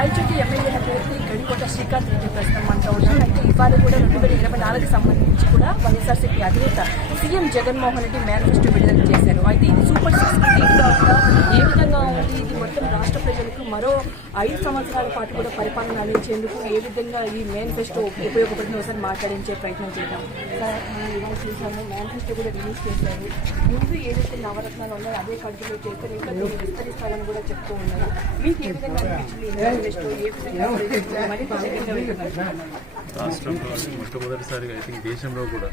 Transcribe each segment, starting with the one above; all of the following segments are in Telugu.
రాయచోటి ఎమ్మెల్యే అభ్యర్థి గడికోట శ్రీకాంత్ రెడ్డి ప్రస్తుతం మనతో ఉన్నారు. అయితే ఇవాళ కూడా 2024కి సంబంధించి కూడా వైఎస్ఆర్సీపీ అధినేత సీఎం జగన్మోహన్ రెడ్డి మేనిఫెస్టో విడుదల చేశారు. అయితే ఇది సూపర్ 6 లీడ్గా ఉందా, ఏ విధంగా ఉంది, ఇది మొత్తం రాష్ట్ర ప్రజలకు మరో 5 సంవత్సరాల పాటు కూడా పరిపాలన అందించేందుకు ఏ విధంగా ఈ మేనిఫెస్టో ఉపయోగపడుతుందో ఒకసారి మాట్లాడించే ప్రయత్నం చేద్దాం. ఇవాళ చూసాము, మేనిఫెస్టో కూడా రిలీజ్ చేశారు. ముందు ఏదైతే నవరత్నాలు ఉన్నాయో అదే కంటిన్యూ చేస్తారు, ఇంకా దీన్ని విస్తరిస్తారని కూడా చెప్తూ ఉన్నారు. మీకు ఏ విధంగా అనిపించింది ఈ మేనిఫెస్టో, ఏ విధంగా రాష్ట్రంలో మొట్టమొదటిసారిగా ఐ థింక్ దేశంలో కూడా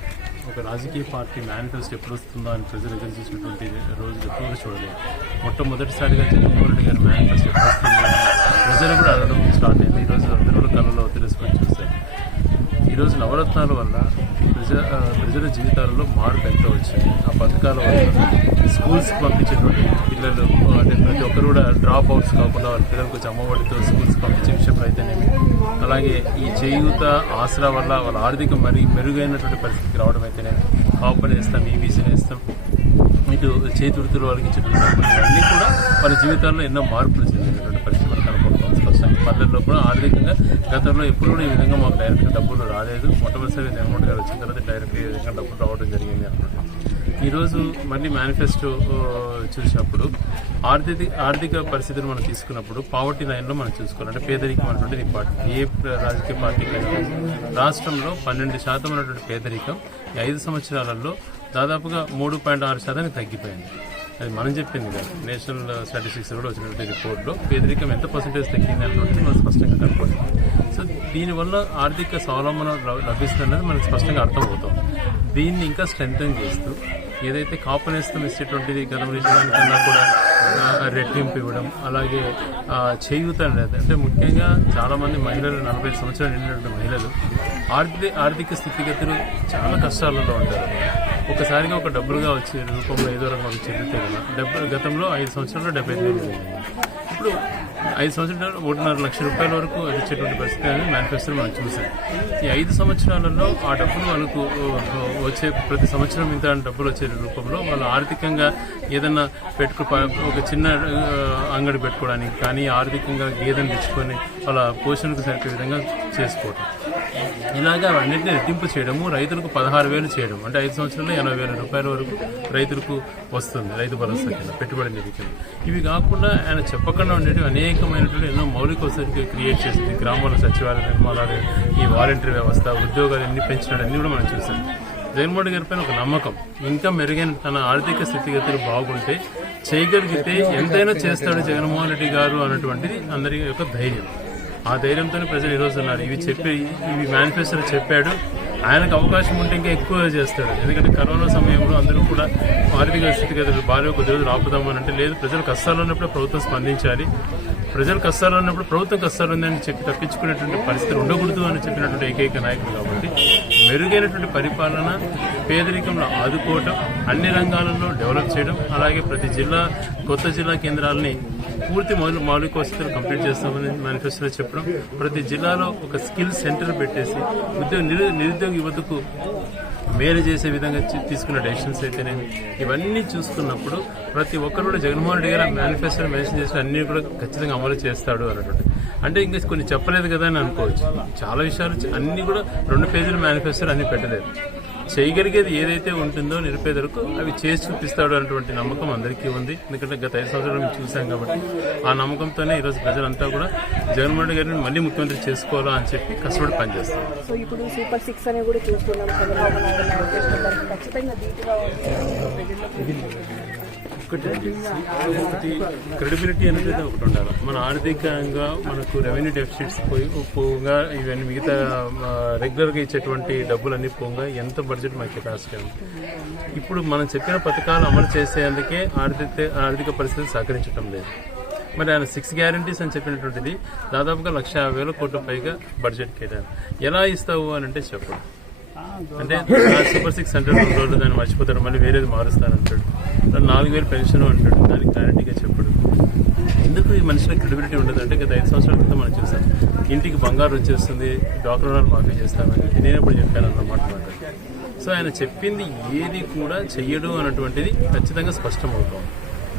ఒక రాజకీయ పార్టీ మేనిఫెస్టో ఎప్పుడు వస్తుందో అని ప్రజలు ఎదురు చూసినటువంటి రోజులు ఎప్పుడు చూడలేదు. మొట్టమొదటిసారిగా జగన్మోహన్ రెడ్డి గారి మేనిఫెస్టో ఎప్పుడు వస్తుందో ప్రజలు కూడా అడగడం స్టార్ట్ అయింది. ఈరోజు అందరూ కూడా కళ్ళలో తెలుసుకొని చూస్తారు. ఈరోజు నవరత్నాల వల్ల ప్రజల జీవితాలలో మార్పు ఎంతో వచ్చింది. ఆ పథకాల వల్ల స్కూల్స్కి పంపించేటువంటి పిల్లలు అంటే ప్రతి ఒక్కరు కూడా డ్రాప్ అవుట్స్ కాకుండా వాళ్ళ పిల్లలకు అమ్మఒడితో స్కూల్స్కి పంపించే విషయంలో అయితేనేమి, అలాగే ఈ చేయూత ఆసరా వల్ల వాళ్ళ ఆర్థిక మెరుగైనటువంటి పరిస్థితికి రావడం అయితేనేమి, కాపు నేస్తాం, ఈబీసీ నేస్తాం, ఇటు చేతి వృత్తులు వాళ్ళకి ఇచ్చేటువంటి అన్నీ కూడా వాళ్ళ జీవితాల్లో ఎన్నో మార్పులు చెందినటువంటి పరిస్థితి మనకు కనపడుతుంది. స్పష్టంగా పల్లెల్లో కూడా ఆర్థికంగా గతంలో ఎప్పుడు కూడా ఈ విధంగా మాకు డైరెక్ట్గా డబ్బులు రాలేదు. మొట్టమొదటిసారి జగన్మోహన్ గారు వచ్చిన తర్వాత డైరెక్ట్గా ఈ విధంగా డబ్బులు రావడం జరిగింది అనమాట. ఈరోజు మళ్ళీ మేనిఫెస్టో చూసినప్పుడు ఆర్థిక పరిస్థితిని మనం తీసుకున్నప్పుడు పావర్టీ లైన్లో మనం చూసుకోవాలి. అంటే పేదరికం అనేటువంటిది ఏ రాజకీయ పార్టీకైనా రాష్ట్రంలో 12% ఉన్నటువంటి పేదరికం ఈ 5 సంవత్సరాలలో దాదాపుగా 3.6% తగ్గిపోయింది. అది మనం చెప్పింది కాదు, నేషనల్ స్టాటిస్టిక్స్ కూడా వచ్చినటువంటి రిపోర్ట్లో పేదరికం ఎంత పర్సెంటేజ్ తగ్గింది అనేటువంటిది మనకు స్పష్టంగా కనపడుతుంది. సో దీనివల్ల ఆర్థిక స్వావలంబన లభిస్తున్నది మనకు స్పష్టంగా అర్థమవుతుంది. దీన్ని ఇంకా స్ట్రెంథెన్ చేస్తూ ఏదైతే కాపు నేస్తం ఇచ్చేటువంటిది గతంలో ఇచ్చడానికన్నా కూడా రెట్టింపు ఇవ్వడం, అలాగే చేయూత అనేది అంటే ముఖ్యంగా చాలామంది మహిళలు 45 సంవత్సరాలు నిండినటువంటి మహిళలు ఆర్థిక స్థితిగతులు చాలా కష్టాలలో ఉంటారు. ఒకసారిగా ఒక డబ్బులుగా వచ్చే రూపంలో ఏదో రకంగా చెందితే కదా గతంలో 5 సంవత్సరాల్లో 75,000. ఇప్పుడు 5 సంవత్సరాలు 1.5 లక్ష రూపాయల వరకు అది వచ్చేటువంటి పరిస్థితి అనేది మేనిఫెస్టో మనం చూసాం. ఈ 5 సంవత్సరాలలో ఆ డబ్బులు వాళ్ళకు వచ్చే ప్రతి సంవత్సరం ఇంత డబ్బులు వచ్చే రూపంలో వాళ్ళు ఆర్థికంగా ఏదన్నా ఒక చిన్న అంగడి పెట్టుకోవడానికి కానీ ఆర్థికంగా గేదెను తెచ్చుకొని వాళ్ళ పోషణకు సరిపోయే విధంగా చేసుకోవటం, ఇలాగా అన్నింటినీ రెట్టింపు చేయడము, రైతులకు 16,000 చేయడం, అంటే 5 సంవత్సరాల్లో 80,000 రూపాయల వరకు రైతులకు వస్తుంది రైతు భరోసా కింద పెట్టుబడి నిధి కింద. ఇవి కాకుండా ఆయన చెప్పకుండా ఉండేవి అనేకమైనటువంటి ఎన్నో మౌలిక వసతులు క్రియేట్ చేసింది. గ్రామాల సచివాలయ నిర్మాణాలు, ఈ వాలంటీర్ వ్యవస్థ, ఉద్యోగాలు ఎన్ని పెంచడం అన్నీ కూడా మనం చూసాం. జగన్మోహన్ గారి పైన ఒక నమ్మకం, ఇంకా మెరుగైన తన ఆర్థిక స్థితిగతులు బాగుంటే చేయగలిగితే ఎంతైనా చేస్తాడు జగన్మోహన్ రెడ్డి గారు అన్నటువంటిది అందరి యొక్క ధైర్యం. ఆ ధైర్యంతోనే ప్రజలు ఈరోజు ఉన్నారు. ఇవి మేనిఫెస్టోలో చెప్పాడు, ఆయనకు అవకాశం ఉంటే ఇంకా ఎక్కువ చేస్తాడు. ఎందుకంటే కరోనా సమయంలో అందరూ కూడా ఆర్థిక స్థితిగతులు భారీ కొద్ది రోజులు ఆపుదామని అంటే లేదు, ప్రజలు కష్టాలు ఉన్నప్పుడు ప్రభుత్వం స్పందించాలి, ప్రజలు కష్టాలు ఉన్నప్పుడు ప్రభుత్వం కష్టాలు ఉందని చెప్పి తప్పించుకునేటువంటి పరిస్థితులు ఉండకూడదు అని చెప్పినటువంటి ఏకైక నాయకుడు కాబట్టి మెరుగైనటువంటి పరిపాలన, పేదరికంలో ఆదుకోవటం, అన్ని రంగాలలో డెవలప్ చేయడం, అలాగే ప్రతి కొత్త జిల్లా కేంద్రాలని పూర్తి మౌలిక వసతులు కంప్లీట్ చేస్తామని మేనిఫెస్టోలో చెప్పడం, ప్రతి జిల్లాలో ఒక స్కిల్ సెంటర్ పెట్టేసి నిరుద్యోగ యువతకు మేలు చేసే విధంగా తీసుకున్న డెసిషన్స్ అయితేనేమి, ఇవన్నీ చూసుకున్నప్పుడు ప్రతి ఒక్కరు కూడా జగన్మోహన్ రెడ్డి గారు మేనిఫెస్టోలో మెన్షన్ చేసిన అన్ని కూడా ఖచ్చితంగా అమలు చేస్తాడు అన్నటువంటి. అంటే ఇంకా కొన్ని చెప్పలేదు కదా అని అనుకోవచ్చు. చాలా విషయాలు అన్ని కూడా 2 పేజీల మేనిఫెస్టోలు అన్ని పెట్టలేదు. చేయగలిగేది ఏదైతే ఉంటుందో నిరుపేదలకు అవి చేసి చూపిస్తాడు అన్నటువంటి నమ్మకం అందరికీ ఉంది. ఎందుకంటే గత 5 సంవత్సరాలు మేము చూసాం కాబట్టి ఆ నమ్మకంతోనే ఈరోజు ప్రజలంతా కూడా జగన్మోహన్ రెడ్డి గారిని మళ్ళీ ముఖ్యమంత్రి చేసుకోవాలా అని చెప్పి కష్టపడి పనిచేస్తారు. సో ఇప్పుడు సూపర్ 6 అని కూడా చూస్తున్నాం. ఒకటి క్రెడిబిలిటీ అనేది ఒకటి ఉండాలి. మన ఆర్థికంగా మనకు రెవెన్యూ డెఫిసిట్స్ పోగా ఇవన్నీ మిగతా రెగ్యులర్గా ఇచ్చేటువంటి డబ్బులన్నీ పోగా ఎంత బడ్జెట్ మనకి కెపాసిటీ ఉంది. ఇప్పుడు మనం చెప్పిన పథకాలు అమలు చేసేందుకే ఆర్థిక పరిస్థితి సహకరించడం లేదు. మరి ఆయన 6 గ్యారంటీస్ అని చెప్పినటువంటిది దాదాపుగా 150,000 కోట్ల పైగా బడ్జెట్ కేటాయించారు. ఎలా ఇస్తావు అని అంటే చెప్పడు. అంటే సూపర్ 6 అంటే 2 రోజులు దాన్ని మర్చిపోతాడు, మళ్ళీ వేరేది మారుస్తానంటాడు. 4,000 పెన్షన్ అంటాడు, దానికి క్లారిటీగా చెప్పడు. ఎందుకు ఈ మనిషిలో క్రెడిబిలిటీ ఉండదు అంటే గత 5 సంవత్సరాల క్రితం మనం చూసాం, ఇంటికి బంగారు వచ్చేస్తుంది, డాక్టర్ రుణాలు మాఫీ చేస్తామని నేనప్పుడు చెప్పాను అన్నమాట. సో ఆయన చెప్పింది ఏది కూడా చెయ్యడు అన్నటువంటిది ఖచ్చితంగా స్పష్టమవుతుంది.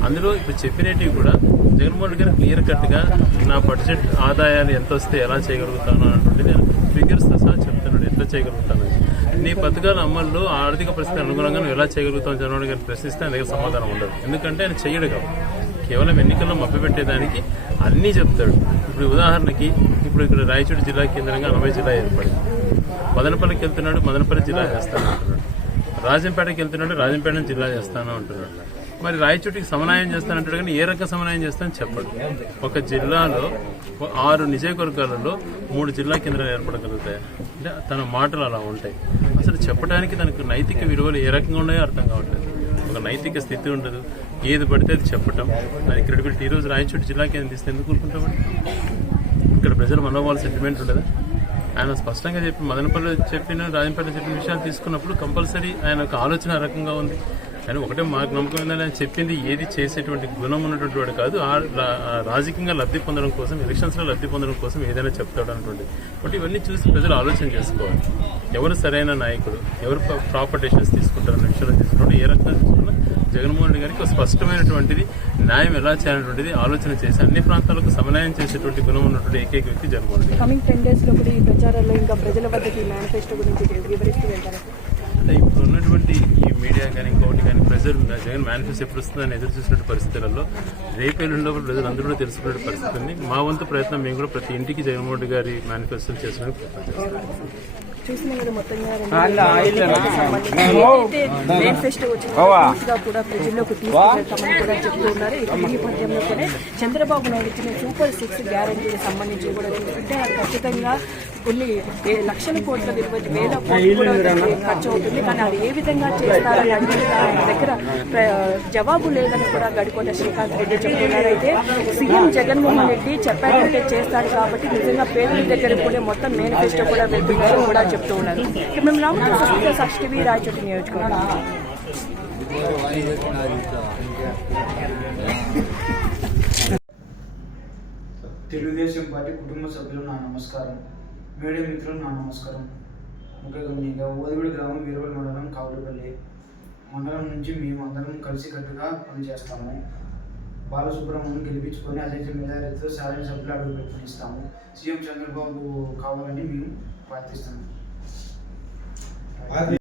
అందులో ఇప్పుడు చెప్పినవి కూడా జగన్మోహన్ రెడ్డి గారు క్లియర్ కట్గా నా బడ్జెట్ ఆదాయాలు ఎంత వస్తే ఎలా చేయగలుగుతాను అన్నటువంటి నేను ఫిగర్స్తో సహా చెప్తున్నాడు ఎంత చేయగలుగుతాను. నీ పథకాల అమల్లో ఆర్థిక పరిస్థితి అనుగుణంగా నువ్వు ఎలా చేయగలుగుతావు జగన్మోహన్ రెడ్డి గారిని ప్రశ్నిస్తే ఆయన దగ్గర సమాధానం ఉండదు. ఎందుకంటే ఆయన చెయ్యడు కాబట్టి కేవలం ఎన్నికల్లో మభ్యపెట్టేదానికి అన్నీ చెప్తాడు. ఇప్పుడు ఉదాహరణకి ఇప్పుడు ఇక్కడ రాయచోటి జిల్లా కేంద్రంగా 40 జిల్లా ఏర్పడింది. మదనపల్లికి వెళ్తున్నాడు, మదనపల్లి జిల్లా చేస్తాను అంటున్నాడు. రాజంపేటకి వెళ్తున్నాడు, రాజంపేట జిల్లా చేస్తాను అంటున్నాడు. మరి రాయచోటికి సమన్వయం చేస్తానంటాడు కానీ ఏ రకంగా సమన్వయం చేస్తానని చెప్పడు. ఒక జిల్లాలో 6 నియోజకవర్గాలలో 3 జిల్లా కేంద్రాలు ఏర్పడగలుగుతాయి అంటే తన మాటలు అలా ఉంటాయి. అసలు చెప్పడానికి తనకు నైతిక విలువలు ఏ రకంగా ఉన్నాయో అర్థం కావట్లేదు. ఒక నైతిక స్థితి ఉండదు, ఏది పడితే అది చెప్పటం, దాని క్రెడిబిలిటీ. ఈరోజు రాయచోటి జిల్లా కేంద్రం తీస్తే ఎందుకు కూరుకుంటామండి? ఇక్కడ ప్రజల మనోభావాల సెంటిమెంట్ ఉండదా? ఆయన స్పష్టంగా చెప్పి మదనపల్లి చెప్పిన రాజంపేట చెప్పిన విషయాలు తీసుకున్నప్పుడు కంపల్సరీ ఆయన ఒక ఆలోచన రకంగా ఉంది. కానీ ఒకటే మాకు నమ్మకం ఏంటంటే ఆయన చెప్పింది ఏది చేసేటువంటి గుణం ఉన్నటువంటి వాడు కాదు. రాజకీయంగా లబ్ధి పొందడం కోసం, ఎలక్షన్స్లో లబ్ధి పొందడం కోసం ఏదైనా చెప్తాడు అన్నటువంటి. బట్ ఇవన్నీ చూసి ప్రజలు ఆలోచన చేసుకోవాలి. ఎవరు సరైన నాయకుడు, ఎవరు ప్రాపర్ డెసిషన్స్ తీసుకుంటారు అన్న విషయాలు తీసుకుంటే ఏ రకంగా తీసుకున్నా జగన్మోహన్ రెడ్డి గారికి ఒక స్పష్టమైనటువంటిది న్యాయం ఎలా చేయాలనేటువంటిది ఆలోచన చేసి అన్ని ప్రాంతాలకు సమన్వయం చేసేటువంటి గుణం ఉన్నటువంటి ఏకైక వ్యక్తి జగన్మోహన్ రెడ్డి. కమింగ్ 10 days లో కూడా ఈ ప్రచారాల్లో ఇంకా ప్రజల వద్దకి మేనిఫెస్టో గురించి వివరిస్తూ వెళ్తారు. అంటే ఇప్పుడు ఉన్నటువంటి ఈ మీడియా కానీ ఇంకోటి కానీ ప్రజలు జగన్ మేనిఫెస్టో ఎప్పుడు వస్తుందని ఎదురు చూసినటువంటి పరిస్థితులలో రేపేళ్ళలో ప్రజలు అందరూ కూడా తెలుసుకునే పరిస్థితి ఉంది. మా వంతు ప్రయత్నం మేము కూడా ప్రతి ఇంటికి జగన్మోహన్ రెడ్డి గారి మేనిఫెస్టో చేసడానికి ప్రయత్నం చేస్తాం. చూసిన కదా మొత్తంగా మేనిఫెస్టో వచ్చిన కూడా ప్రజల్లోకి తీసుకెళ్తామని కూడా చెప్తూ ఉన్నారు. ఈ నేపథ్యంలోనే చంద్రబాబు నాయుడు ఇచ్చిన సూపర్ 6 గ్యారంటీకి సంబంధించి కూడా చూసుకుంటే అది ఖచ్చితంగా కొన్ని లక్షల కోట్ల విలువ, వేల కోట్లు కూడా ఖర్చు అవుతుంది. కానీ అది ఏ విధంగా చేస్తారని అడిగిన ఆయన దగ్గర జవాబు లేదని కూడా గడికోట శ్రీకాంత్ రెడ్డి చెప్తున్నారు. అయితే సీఎం జగన్మోహన్ రెడ్డి చెప్పారంటే చేస్తారు కాబట్టి నిజంగా పేదల దగ్గర కూడా మొత్తం మేనిఫెస్టో కూడా వెళ్తున్నారని కూడా చెప్తూ ఉన్నారు. మేము రామకృష్ణ సాక్షి టీవీ రాయచోటి నియోజకవర్గం. తెలుగుదేశం పార్టీ కుటుంబ సభ్యులు నా నమస్కారం, మీడియా మిత్రులు నా నమస్కారం. ముఖ్యంగా ఓదివిడి గ్రామం వీరవల్ మండలం కావులపల్లి మండలం నుంచి మేము అందరం కలిసికట్టుగా పనిచేస్తాము. బాలసుబ్రహ్మణ్యం గెలిపించుకొని అజయ్ మెజారిటీతో శాసన సభ్యులు అడుగు పెట్టిస్తాము. సీఎం చంద్రబాబు కావాలని మేము ప్రార్థిస్తున్నాము.